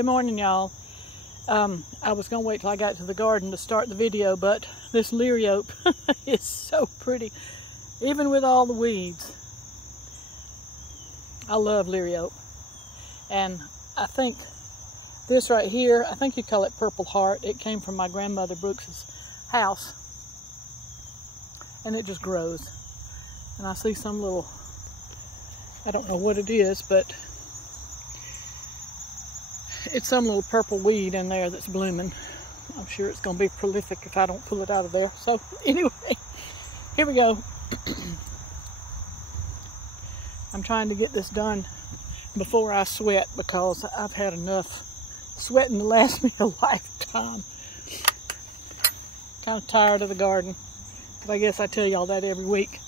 Good morning, y'all. I was gonna wait till I got to the garden to start the video, but this liriope is so pretty, even with all the weeds. I love liriope, and I think this right here, I think you call it purple heart. It came from my grandmother Brooks's house, and it just grows. And I see some little, I don't know what it is, but it's some little purple weed in there that's blooming. I'm sure it's going to be prolific if I don't pull it out of there. So anyway, here we go. I'm trying to get this done before I sweat, because I've had enough sweating to last me a lifetime. Kind of tired of the garden, but I guess I tell y'all that every week.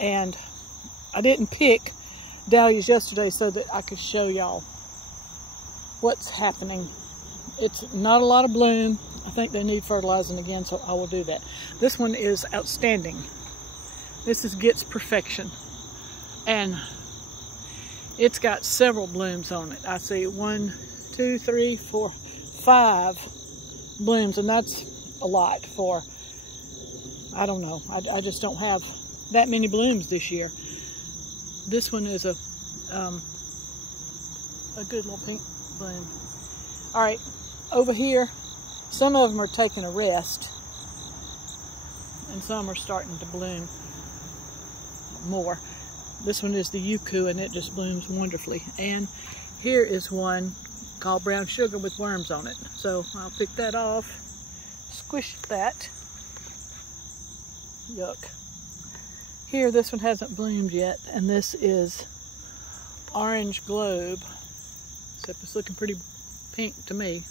And I didn't pick dahlias yesterday so that I could show y'all what's happening. It's not a lot of bloom. I think they need fertilizing again, so I will do that. This one is outstanding. This gets perfection, and it's got several blooms on it. I see 1, 2, 3, 4, 5 blooms, and that's a lot for, I don't know, I just don't have that many blooms this year. This one is a good little pink bloom. All right, over here, some of them are taking a rest, and some are starting to bloom more. This one is the yucca, and it just blooms wonderfully. And here is one called brown sugar with worms on it. So I'll pick that off, squish that. Yuck. Here, this one hasn't bloomed yet, and this is orange globe, except it's looking pretty pink to me.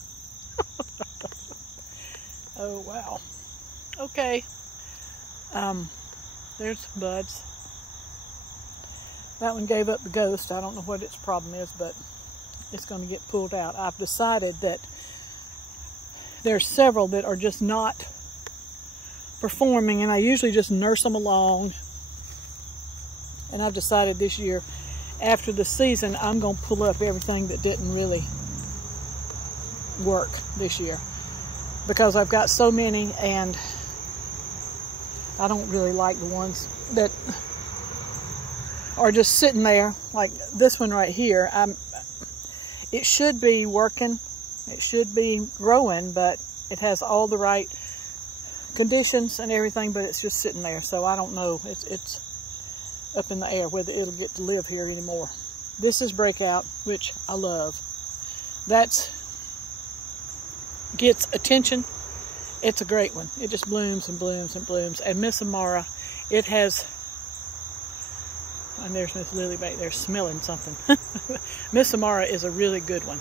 Oh wow. Okay. There's some buds. That one gave up the ghost. I don't know what its problem is, but it's going to get pulled out. I've decided that there's several that are just not performing, and I usually just nurse them along. And I've decided this year, after the season, I'm going to pull up everything that didn't really work this year, because I've got so many, and I don't really like the ones that are just sitting there. Like this one right here, it should be working, it should be growing, but it has all the right conditions and everything, but it's just sitting there. So I don't know, it's up in the air whether it'll get to live here anymore. This is breakout, which I love. That's gets attention. It's a great one. It just blooms and blooms and blooms. And Miss Amara, it has, and there's Miss Lily back there smelling something. Miss Amara is a really good one.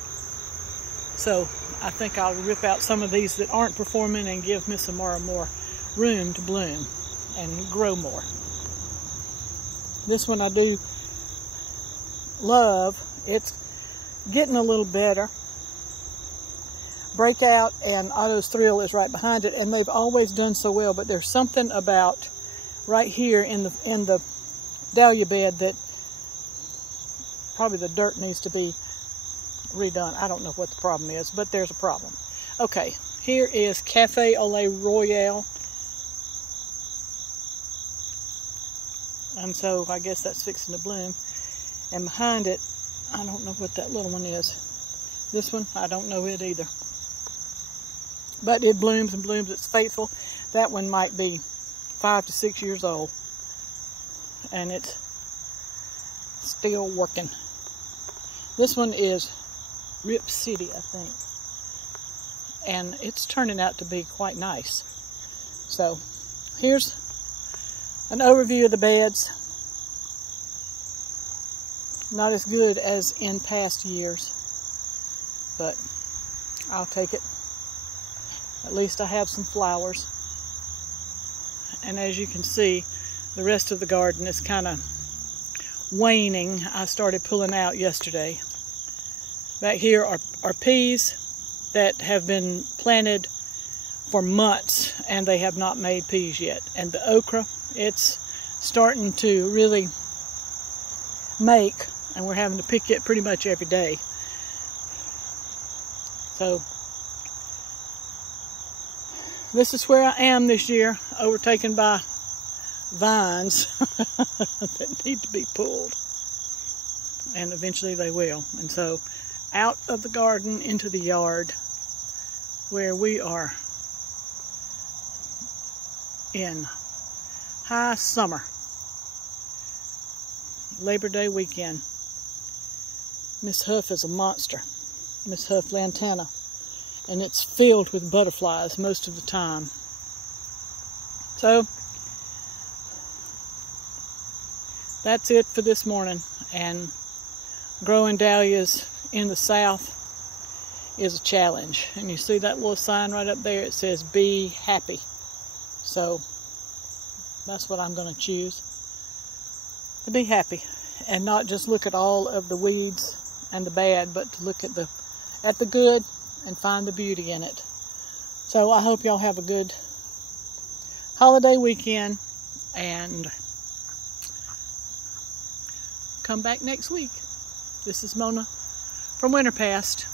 So I think I'll rip out some of these that aren't performing and give Miss Amara more room to bloom and grow more. This one I do love. It's getting a little better. Breakout and Otto's Thrill is right behind it, and they've always done so well, but there's something about right here in the dahlia bed that probably the dirt needs to be redone. I don't know what the problem is, but there's a problem. Okay, here is Cafe au lait Royale. And so I guess that's fixing to bloom. And behind it, I don't know what that little one is. This one, I don't know it either. But it blooms and blooms. It's faithful. That one might be 5 to 6 years old, and it's still working. This one is Rip City, I think, and it's turning out to be quite nice. So here's an overview of the beds. Not as good as in past years, but I'll take it. At least I have some flowers. And as you can see, the rest of the garden is kind of waning. I started pulling out yesterday. Back here are peas that have been planted for months, and they have not made peas yet. And the okra, it's starting to really make, and we're having to pick it pretty much every day. So this is where I am this year, overtaken by vines that need to be pulled. And eventually they will. And so out of the garden into the yard, where we are in high summer, Labor Day weekend. Miss Huff is a monster, Miss Huff lantana, and it's filled with butterflies most of the time. So that's it for this morning. And growing dahlias in the south is a challenge. And you see that little sign right up there, it says be happy. So that's what I'm going to choose, to be happy and not just look at all of the weeds and the bad, but to look at the good and find the beauty in it. So I hope y'all have a good holiday weekend and come back next week. This is Mona from Winterpast.